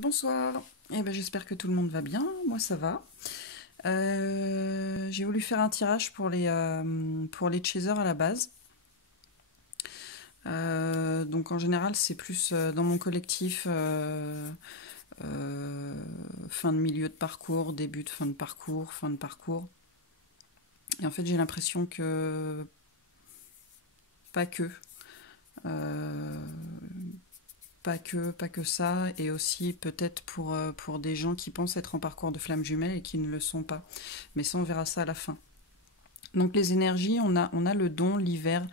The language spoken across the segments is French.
Bonsoir, j'espère que tout le monde va bien, moi ça va. J'ai voulu faire un tirage pour les chasers à la base. Donc en général c'est plus dans mon collectif euh, fin de milieu de parcours, début de fin de parcours, fin de parcours. Et en fait j'ai l'impression que pas que. Euh, pas que ça, et aussi peut-être pour des gens qui pensent être en parcours de flamme jumelle et qui ne le sont pas. Mais ça, on verra ça à la fin. Donc les énergies, on a le don, l'hiver,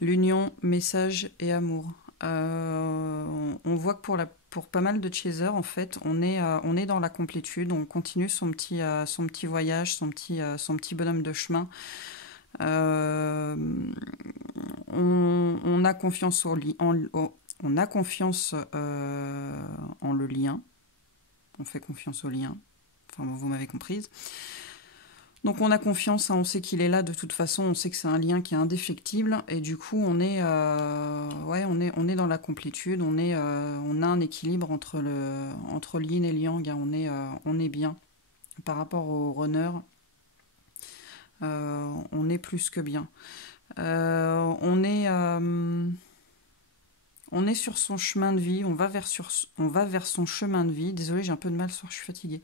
l'union, message et amour. On voit que pour pas mal de chasers, en fait, on est dans la complétude, on continue son petit voyage, son petit bonhomme de chemin. Euh, on a confiance on a confiance en le lien. On fait confiance au lien. Enfin, vous m'avez comprise. Donc on a confiance, hein, on sait qu'il est là de toute façon, on sait que c'est un lien qui est indéfectible et du coup on est dans la complétude, on a un équilibre entre yin et le yang, hein, on est bien par rapport au runner, on est plus que bien. Euh, on est euh, on est sur son chemin de vie, on va vers son chemin de vie. Désolée, j'ai un peu de mal ce soir, je suis fatiguée.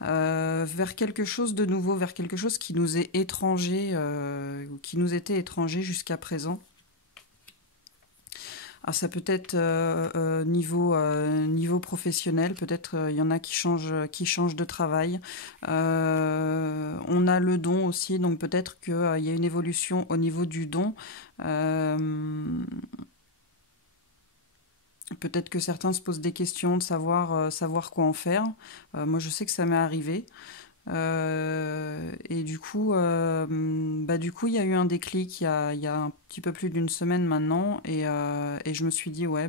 Vers quelque chose de nouveau, vers quelque chose qui nous est étranger, ou qui nous était étranger jusqu'à présent. Ah, ça peut être niveau professionnel, peut-être il y en a qui changent de travail. On a le don aussi, donc peut-être qu'il y a une évolution au niveau du don. Euh, Peut-être que certains se posent des questions de savoir quoi en faire. Moi, je sais que ça m'est arrivé. Et du coup, il y a eu un déclic il y a un petit peu plus d'une semaine maintenant, et je me suis dit ouais,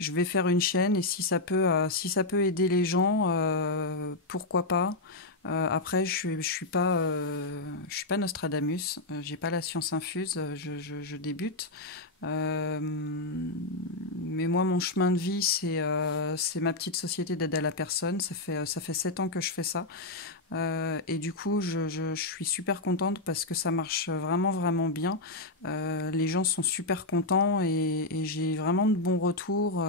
je vais faire une chaîne, et si ça peut aider les gens, pourquoi pas. Après, je suis pas Nostradamus, j'ai pas la science infuse, je débute. Euh, mais moi, mon chemin de vie, c'est ma petite société d'aide à la personne. Ça fait 7 ans que je fais ça. Et du coup, je suis super contente parce que ça marche vraiment, vraiment bien. Les gens sont super contents, et j'ai vraiment de bons retours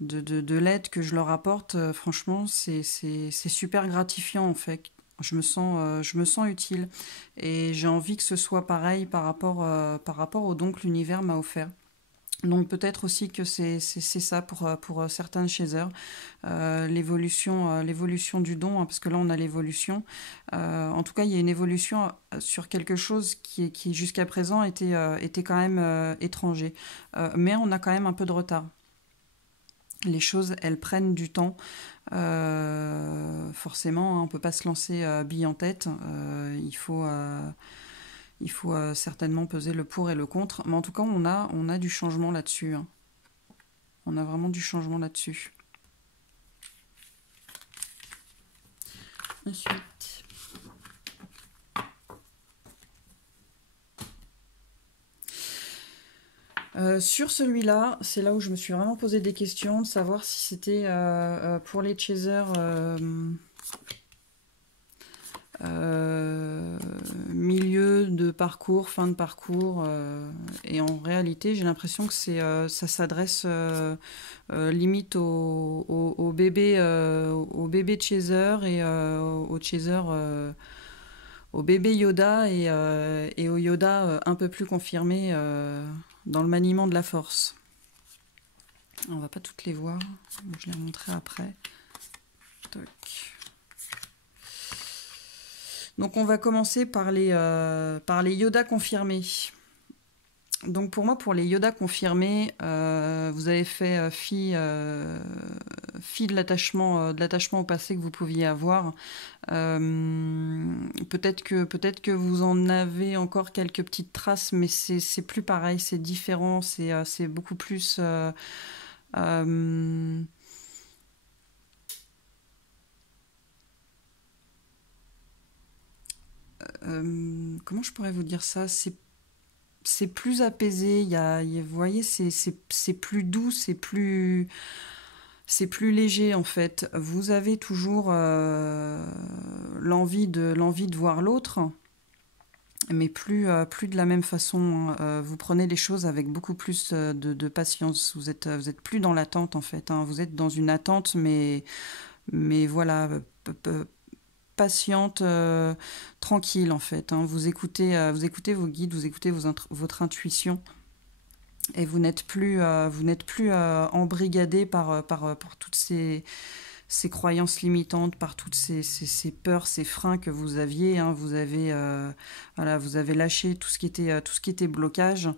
de l'aide que je leur apporte. Franchement, c'est super gratifiant en fait. Je me sens utile, et j'ai envie que ce soit pareil par rapport au don que l'univers m'a offert. Donc peut-être aussi que c'est ça pour certains chasers, l'évolution du don, hein, parce que là on a l'évolution. En tout cas, il y a une évolution sur quelque chose qui jusqu'à présent était quand même étranger. Mais on a quand même un peu de retard. Les choses, elles prennent du temps. Forcément, hein, on ne peut pas se lancer bille en tête. Il faut certainement peser le pour et le contre. Mais en tout cas, on a du changement là-dessus, hein. On a vraiment du changement là-dessus. Ensuite, sur celui-là, c'est là où je me suis vraiment posé des questions, de savoir si c'était pour les chasers milieu de parcours, fin de parcours. Et en réalité, j'ai l'impression que ça s'adresse limite aux bébés chaser, et aux chaser, au bébé Yoda, et au Yoda un peu plus confirmé dans le maniement de la force. On va pas toutes les voir, bon, je les remontrerai après. Toc. Donc on va commencer par les Yoda confirmés. Donc pour moi, pour les Yoda confirmés, vous avez fait fi de l'attachement au passé que vous pouviez avoir. Peut-être que vous en avez encore quelques petites traces, mais c'est plus pareil, c'est différent, c'est beaucoup plus. Euh, Comment je pourrais vous dire ça? C'est plus apaisé. Vous voyez, c'est plus doux, C'est plus léger en fait. Vous avez toujours l'envie de voir l'autre, mais plus de la même façon. Vous prenez les choses avec beaucoup plus de patience. Vous êtes plus dans l'attente en fait, hein. Vous êtes dans une attente, mais voilà, patiente, tranquille en fait, hein. Vous écoutez vos guides, vous écoutez votre intuition. Et vous n'êtes plus embrigadé par toutes ces croyances limitantes, par toutes ces peurs, ces freins que vous aviez, hein. Voilà, vous avez lâché tout ce qui était blocage.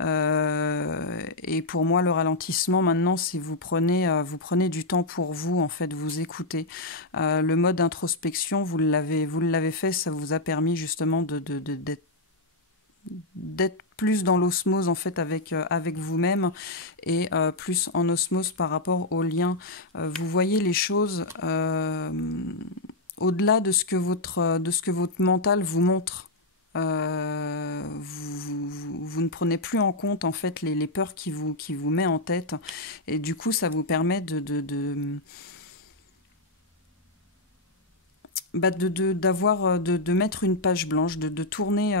Et pour moi, le ralentissement maintenant, c'est vous prenez du temps pour vous, en fait, vous écoutez. Le mode introspection, vous l'avez fait, ça vous a permis justement d'être plus dans l'osmose en fait avec vous-même et plus en osmose par rapport aux liens. Vous voyez les choses au-delà de ce que votre mental vous montre. Vous ne prenez plus en compte en fait les peurs qui vous met en tête, et du coup ça vous permet de mettre une page blanche, de tourner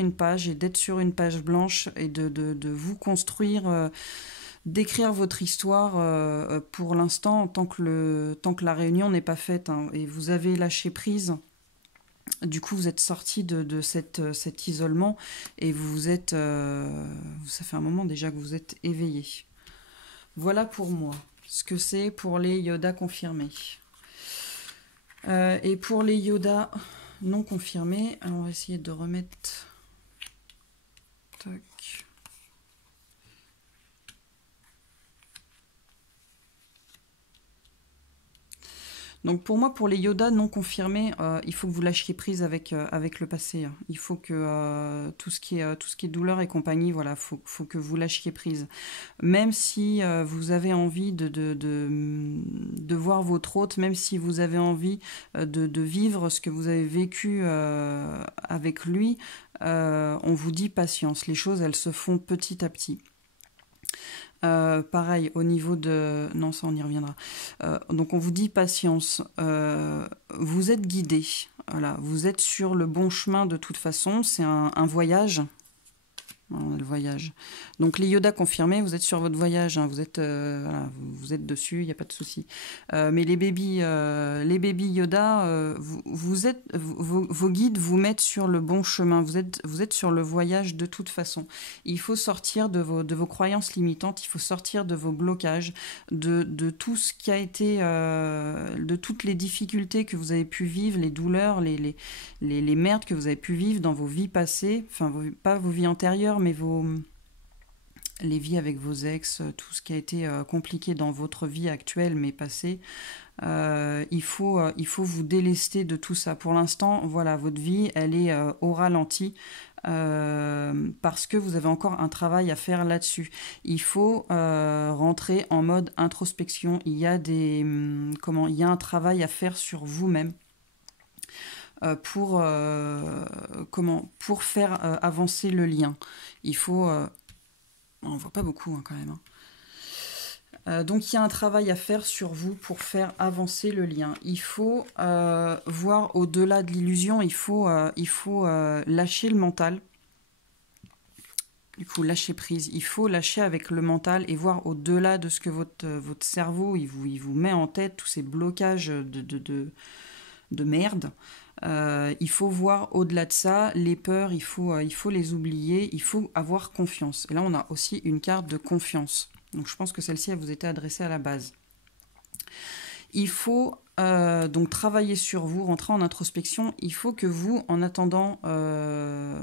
une page et d'être sur une page blanche et de vous construire, d'écrire votre histoire pour l'instant tant que la réunion n'est pas faite, hein, et vous avez lâché prise. Du coup, vous êtes sorti de cet isolement et ça fait un moment déjà que vous êtes éveillé. Voilà pour moi ce que c'est pour les Yoda confirmés. Et pour les Yoda non confirmés, alors on va essayer de remettre... Tac. Donc pour moi, pour les Yoda non confirmés, il faut que vous lâchiez prise avec le passé, hein. Il faut que tout ce qui est douleur et compagnie, voilà, faut que vous lâchiez prise. Même si vous avez envie de voir votre hôte, même si vous avez envie de vivre ce que vous avez vécu avec lui, on vous dit patience. Les choses, elles se font petit à petit. Pareil, au niveau de... Non, ça, on y reviendra. Donc, on vous dit patience. Vous êtes guidé. Voilà, vous êtes sur le bon chemin de toute façon. C'est un voyage. Voilà, le voyage. Donc, les Yoda confirmés, vous êtes sur votre voyage, hein. Voilà, vous êtes dessus, il n'y a pas de souci. Mais les bébés Yoda, vos guides vous mettent sur le bon chemin. Vous êtes sur le voyage de toute façon. Il faut sortir de vos croyances limitantes, il faut sortir de vos blocages, de tout ce qui a été, de toutes les difficultés que vous avez pu vivre, les douleurs, les merdes que vous avez pu vivre dans vos vies passées, enfin, pas vos vies antérieures, mais les vies avec vos ex, tout ce qui a été compliqué dans votre vie actuelle mais passée. Il faut vous délester de tout ça. Pour l'instant, voilà, votre vie, elle est au ralenti parce que vous avez encore un travail à faire là-dessus. Il faut rentrer en mode introspection. Il y a un travail à faire sur vous-même. Pour faire avancer le lien. Il faut... on ne voit pas beaucoup hein, quand même. Hein. Donc il y a un travail à faire sur vous pour faire avancer le lien. Il faut voir au-delà de l'illusion, il faut lâcher le mental. Du coup, lâcher prise. Il faut lâcher avec le mental et voir au-delà de ce que votre cerveau il vous met en tête, tous ces blocages de merde. Il faut voir au-delà de ça, les peurs, il faut les oublier, il faut avoir confiance. Et là, on a aussi une carte de confiance. Donc, je pense que celle-ci, elle vous était adressée à la base. Il faut donc travailler sur vous, rentrer en introspection. Il faut que vous, en attendant la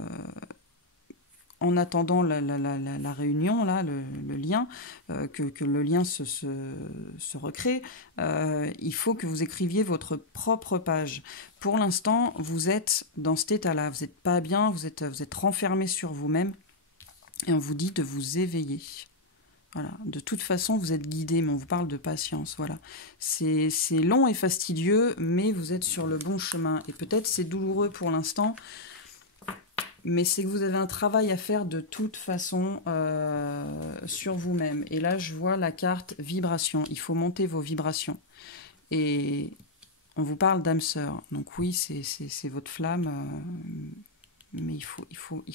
réunion, là, le lien, que le lien se recrée, il faut que vous écriviez votre propre page. Pour l'instant, vous êtes dans cet état-là, vous n'êtes pas bien, vous êtes renfermé sur vous-même, et on vous dit de vous éveiller. Voilà. De toute façon, vous êtes guidé, mais on vous parle de patience. Voilà. C'est long et fastidieux, mais vous êtes sur le bon chemin. Et peut-être c'est douloureux pour l'instant, Mais c'est que vous avez un travail à faire de toute façon sur vous-même. Et là, je vois la carte vibration. Il faut monter vos vibrations. Et on vous parle d'âme sœur. Donc oui, c'est votre flamme. Mais il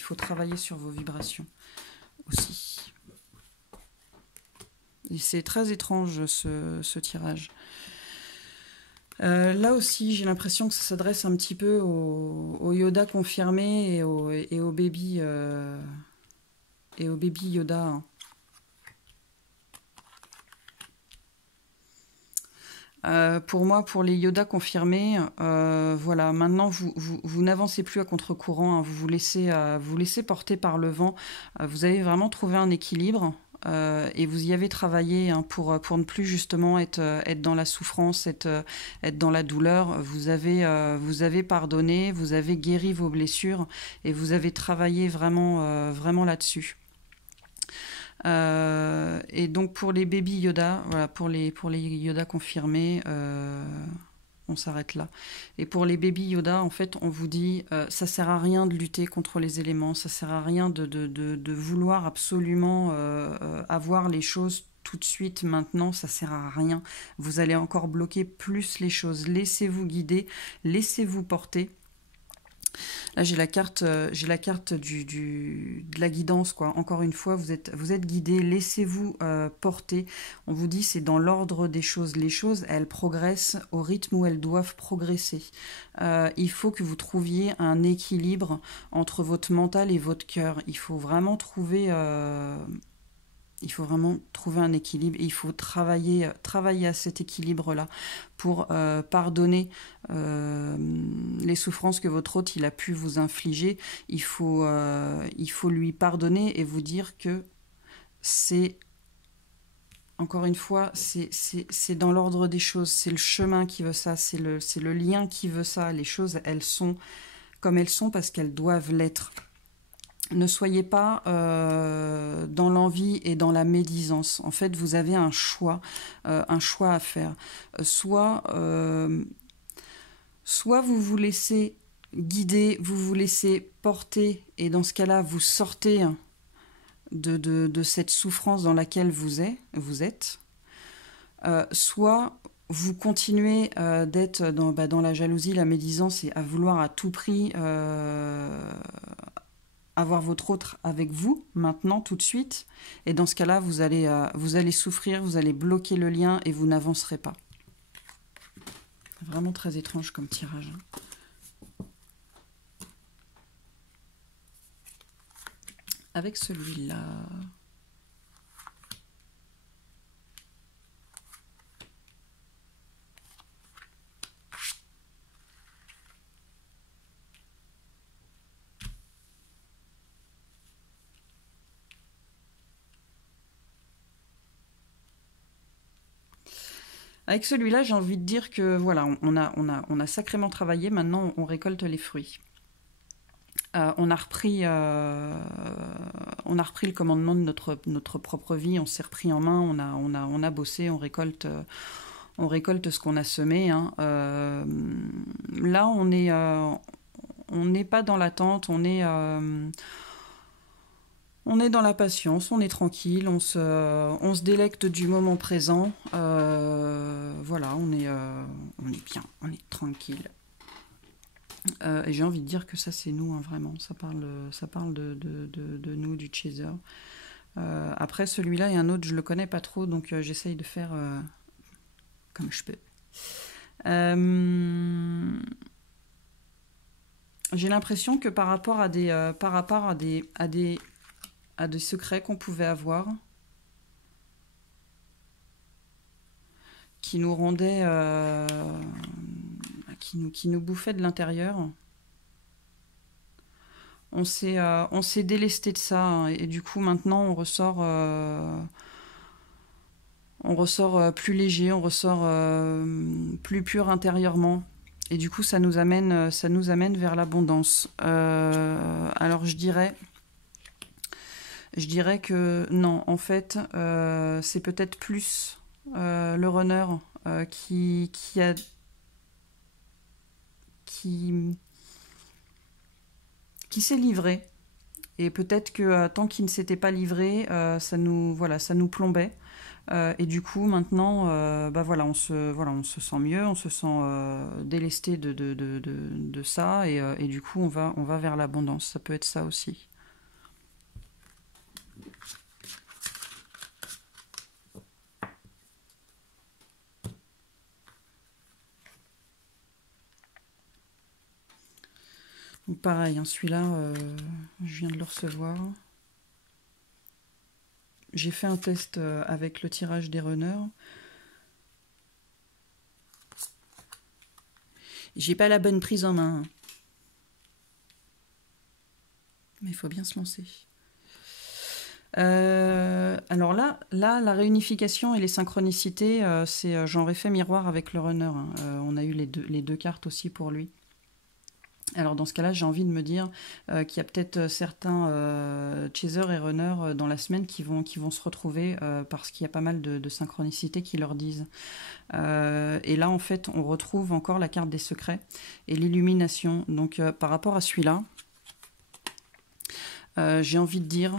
faut travailler sur vos vibrations aussi. Et c'est très étrange ce tirage. Là aussi, j'ai l'impression que ça s'adresse un petit peu au Yoda confirmé et au baby Yoda, hein. Pour moi, pour les Yoda confirmés, voilà, maintenant vous n'avancez plus à contre-courant, hein, vous laissez porter par le vent. Vous avez vraiment trouvé un équilibre et vous y avez travaillé, hein, pour ne plus justement être dans la souffrance, être dans la douleur. Vous avez pardonné, vous avez guéri vos blessures et vous avez travaillé vraiment, vraiment là-dessus. Et donc pour les baby Yoda, voilà, pour les Yoda confirmés, on s'arrête là. Et pour les baby Yoda, en fait, on vous dit, ça sert à rien de lutter contre les éléments, ça sert à rien de vouloir absolument avoir les choses tout de suite, maintenant, ça sert à rien. Vous allez encore bloquer plus les choses. Laissez-vous guider, laissez-vous porter. Là, j'ai la carte de la guidance, quoi. Encore une fois, vous êtes guidé, laissez-vous porter. On vous dit, c'est dans l'ordre des choses. Les choses, elles progressent au rythme où elles doivent progresser. Il faut que vous trouviez un équilibre entre votre mental et votre cœur. Il faut vraiment trouver un équilibre et il faut travailler à cet équilibre-là pour pardonner les souffrances que votre hôte il a pu vous infliger. Il faut lui pardonner et vous dire que c'est, encore une fois, c'est dans l'ordre des choses, c'est le chemin qui veut ça, c'est le lien qui veut ça. Les choses, elles sont comme elles sont parce qu'elles doivent l'être. Ne soyez pas dans l'envie et dans la médisance. En fait, vous avez un choix à faire. Soit vous vous laissez guider, vous vous laissez porter, et dans ce cas-là, vous sortez de cette souffrance dans laquelle vous êtes. Soit vous continuez d'être dans la jalousie, la médisance et à vouloir à tout prix avoir votre autre avec vous, maintenant, tout de suite. Et dans ce cas-là, vous allez souffrir, vous allez bloquer le lien et vous n'avancerez pas. Vraiment très étrange comme tirage. Avec celui-là... Avec celui-là, j'ai envie de dire que voilà, on a sacrément travaillé, maintenant on récolte les fruits. On a repris le commandement de notre propre vie, on s'est repris en main, on a bossé, on récolte ce qu'on a semé, hein. Là, on n'est pas dans l'attente, on est dans la patience, on est tranquille, on se délecte du moment présent. Voilà, on est bien, on est tranquille. Et j'ai envie de dire que ça, c'est nous, hein, vraiment. Ça parle de nous, du chaser. Après, celui-là et un autre, je le connais pas trop, donc j'essaye de faire comme je peux. J'ai l'impression que par rapport à des secrets qu'on pouvait avoir, qui nous rendaient, qui nous bouffaient de l'intérieur, on s'est délesté de ça, hein, et du coup maintenant on ressort plus léger, on ressort plus pur intérieurement. Et du coup, ça nous amène vers l'abondance. Alors, je dirais que non, en fait, c'est peut-être plus le runner qui qui s'est livré. Et peut-être que tant qu'il ne s'était pas livré, voilà, ça nous plombait. Et du coup, maintenant, voilà, on se sent mieux, on se sent délesté de ça, et du coup, on va vers l'abondance. Ça peut être ça aussi. Donc pareil, hein, celui-là, je viens de le recevoir. J'ai fait un test avec le tirage des runners. J'ai pas la bonne prise en main. Mais il faut bien se lancer. Alors là, la réunification et les synchronicités, j'en ai fait miroir avec le runner. Hein. On a eu les deux cartes aussi pour lui. Alors dans ce cas-là, j'ai envie de me dire qu'il y a peut-être certains chasers et runners dans la semaine qui vont se retrouver parce qu'il y a pas mal de synchronicités qui leur disent. Et là, en fait, on retrouve encore la carte des secrets et l'illumination. Donc par rapport à celui-là, j'ai envie de dire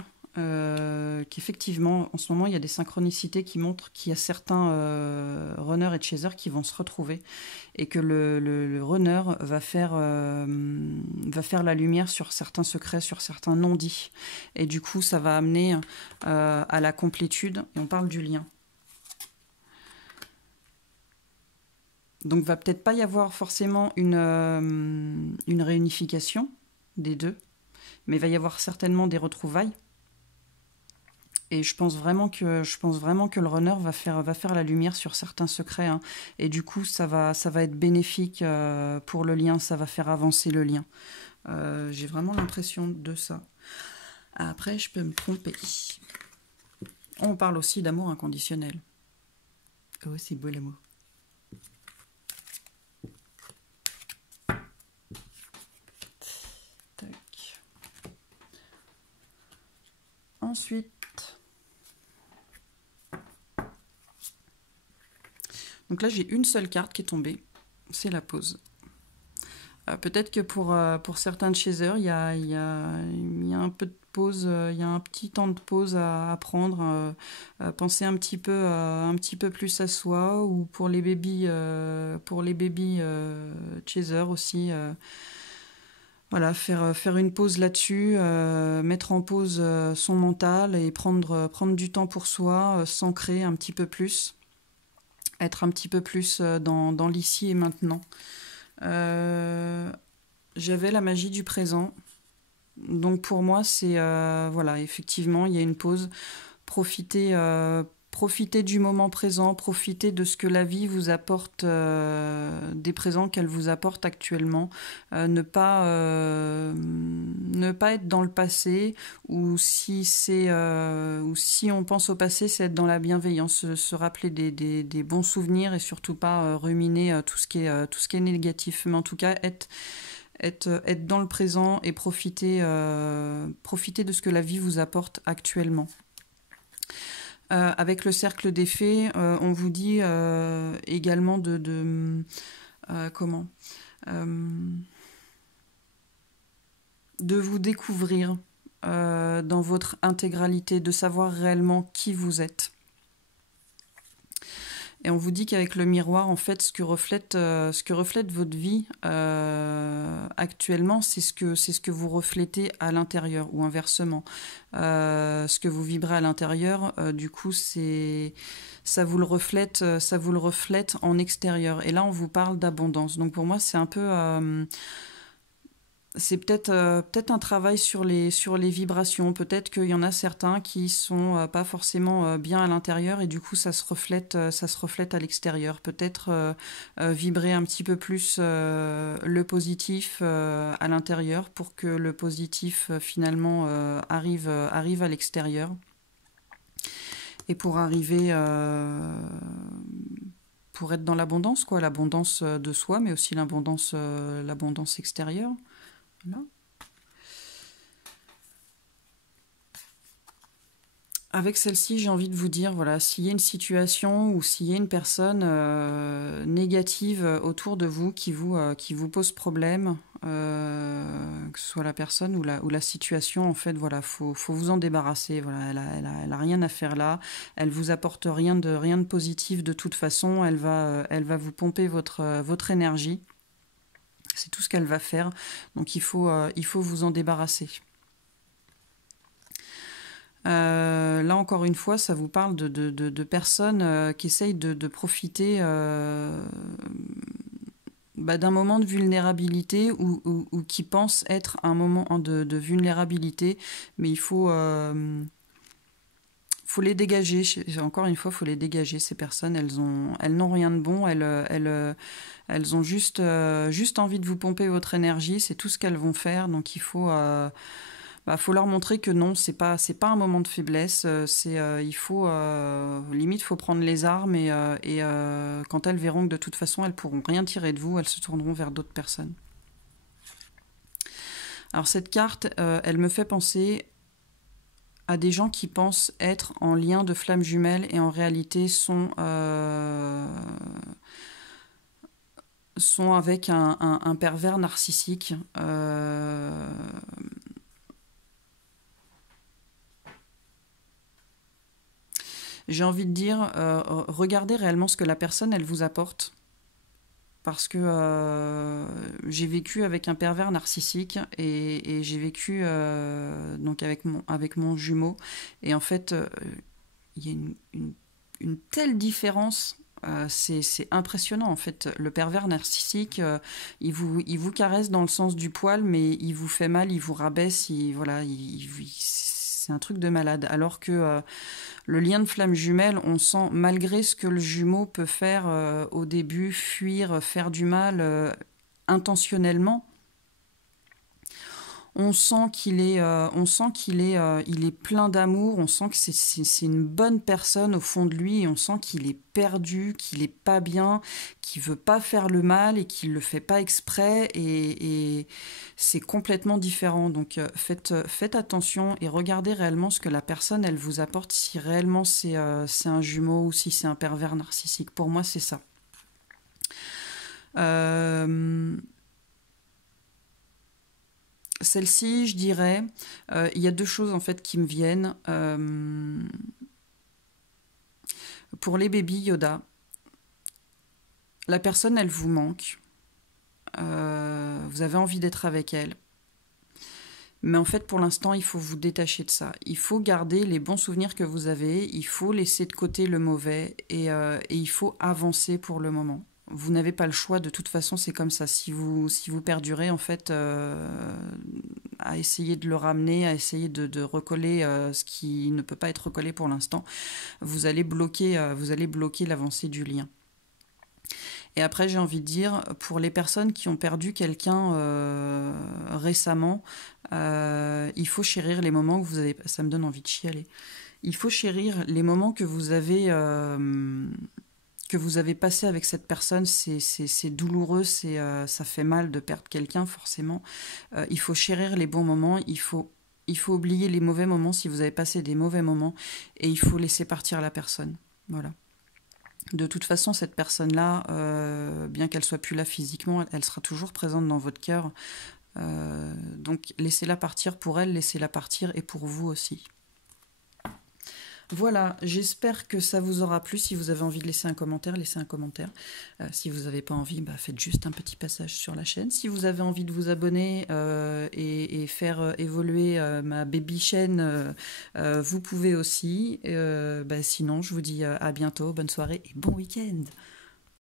qu'effectivement, en ce moment, il y a des synchronicités qui montrent qu'il y a certains runners et chasers qui vont se retrouver et que le runner va faire la lumière sur certains secrets, sur certains non-dits. Et du coup, ça va amener à la complétude. Et on parle du lien. Donc, va peut-être pas y avoir forcément une réunification des deux, mais il va y avoir certainement des retrouvailles. Et je pense vraiment que le runner va faire la lumière sur certains secrets, hein. Et du coup, ça va être bénéfique pour le lien, ça va faire avancer le lien. J'ai vraiment l'impression de ça. Après, je peux me tromper. On parle aussi d'amour inconditionnel. Oh, c'est beau l'amour. Tac. Ensuite, donc là, j'ai une seule carte qui est tombée, c'est la pause. Peut-être que pour certains chasers, il y a un peu de pause, il y a un petit temps de pause à prendre, penser un petit peu plus à soi, ou pour les baby chasers aussi. Voilà, faire une pause là-dessus, mettre en pause son mental et prendre du temps pour soi, s'ancrer un petit peu plus, être un petit peu plus dans l'ici et maintenant. J'avais la magie du présent. Donc pour moi, c'est voilà, effectivement, il y a une pause. Profitez du moment présent, profitez de ce que la vie vous apporte, des présents qu'elle vous apporte actuellement. Ne pas être dans le passé, ou si on pense au passé, c'est être dans la bienveillance, se rappeler des bons souvenirs et surtout pas ruminer tout ce qui est négatif. Mais en tout cas, être dans le présent et profiter de ce que la vie vous apporte actuellement. Avec le cercle des fées, on vous dit également de vous découvrir dans votre intégralité, de savoir réellement qui vous êtes. Et on vous dit qu'avec le miroir, en fait, ce que reflète votre vie actuellement, c'est ce que vous reflétez à l'intérieur, ou inversement. Ce que vous vibrez à l'intérieur, du coup, ça vous le reflète en extérieur. Et là, on vous parle d'abondance. Donc pour moi, c'est un peu c'est peut-être un travail sur les vibrations. Peut-être qu'il y en a certains qui sont pas forcément bien à l'intérieur, et du coup ça se reflète à l'extérieur. Peut-être vibrer un petit peu plus le positif à l'intérieur pour que le positif finalement arrive à l'extérieur. Et pour arriver pour être dans l'abondance, quoi, l'abondance de soi, mais aussi l'abondance extérieure. Là. avec celle-ci, j'ai envie de vous dire, voilà, s'il y a une situation ou s'il y a une personne négative autour de vous qui vous pose problème, que ce soit la personne ou la situation, en fait, voilà, faut vous en débarrasser. Voilà, elle a rien à faire là. Elle vous apporte rien de positif de toute façon. Elle va vous pomper votre énergie. C'est tout ce qu'elle va faire. Donc il faut vous en débarrasser. Là encore une fois, ça vous parle de personnes qui essayent de profiter d'un moment de vulnérabilité ou qui pensent être un moment de vulnérabilité, mais faut les dégager. Encore une fois, faut les dégager. Ces personnes, elles n'ont rien de bon. Elles ont juste envie de vous pomper votre énergie. C'est tout ce qu'elles vont faire. Donc faut leur montrer que non, c'est pas un moment de faiblesse. Limite, faut prendre les armes et quand elles verront que de toute façon, elles pourront rien tirer de vous, elles se tourneront vers d'autres personnes. Alors cette carte, elle me fait penser à des gens qui pensent être en lien de flammes jumelles et en réalité sont avec un pervers narcissique. J'ai envie de dire, regardez réellement ce que la personne, elle vous apporte. Parce que j'ai vécu avec un pervers narcissique et j'ai vécu donc avec mon jumeau. Et en fait, il y a une telle différence. C'est impressionnant en fait. Le pervers narcissique, il vous caresse dans le sens du poil, mais il vous fait mal, il vous rabaisse, c'est un truc de malade. Alors que le lien de flamme jumelle, on sent, malgré ce que le jumeau peut faire au début, fuir, faire du mal intentionnellement, on sent il est plein d'amour, on sent que c'est une bonne personne au fond de lui, et on sent qu'il est perdu, qu'il est pas bien, qu'il veut pas faire le mal et qu'il le fait pas exprès, et c'est complètement différent. Donc faites attention et regardez réellement ce que la personne elle vous apporte, si réellement c'est un jumeau ou si c'est un pervers narcissique. Pour moi, c'est ça. Celle-ci, je dirais, il y a deux choses en fait qui me viennent. Pour les bébés Yoda, la personne, elle vous manque. Vous avez envie d'être avec elle. Mais en fait, pour l'instant, il faut vous détacher de ça. Il faut garder les bons souvenirs que vous avez. Il faut laisser de côté le mauvais. Et il faut avancer pour le moment. Vous n'avez pas le choix, de toute façon, c'est comme ça. Si vous perdurez, en fait, à essayer de le ramener, à essayer de recoller ce qui ne peut pas être recollé pour l'instant, vous allez bloquer l'avancée du lien. Et après, j'ai envie de dire, pour les personnes qui ont perdu quelqu'un récemment, il faut chérir les moments que vous avez... Ça me donne envie de chialer. Il faut chérir les moments que vous avez passé avec cette personne. C'est douloureux, ça fait mal de perdre quelqu'un, forcément. Il faut chérir les bons moments, il faut oublier les mauvais moments si vous avez passé des mauvais moments, et il faut laisser partir la personne. Voilà. De toute façon, cette personne-là, bien qu'elle soit plus là physiquement, elle sera toujours présente dans votre cœur. Donc laissez-la partir pour elle, laissez-la partir et pour vous aussi. Voilà, j'espère que ça vous aura plu. Si vous avez envie de laisser un commentaire, laissez un commentaire. Si vous n'avez pas envie, faites juste un petit passage sur la chaîne. Si vous avez envie de vous abonner et faire évoluer ma baby chaîne, vous pouvez aussi. Sinon, je vous dis à bientôt, bonne soirée et bon week-end.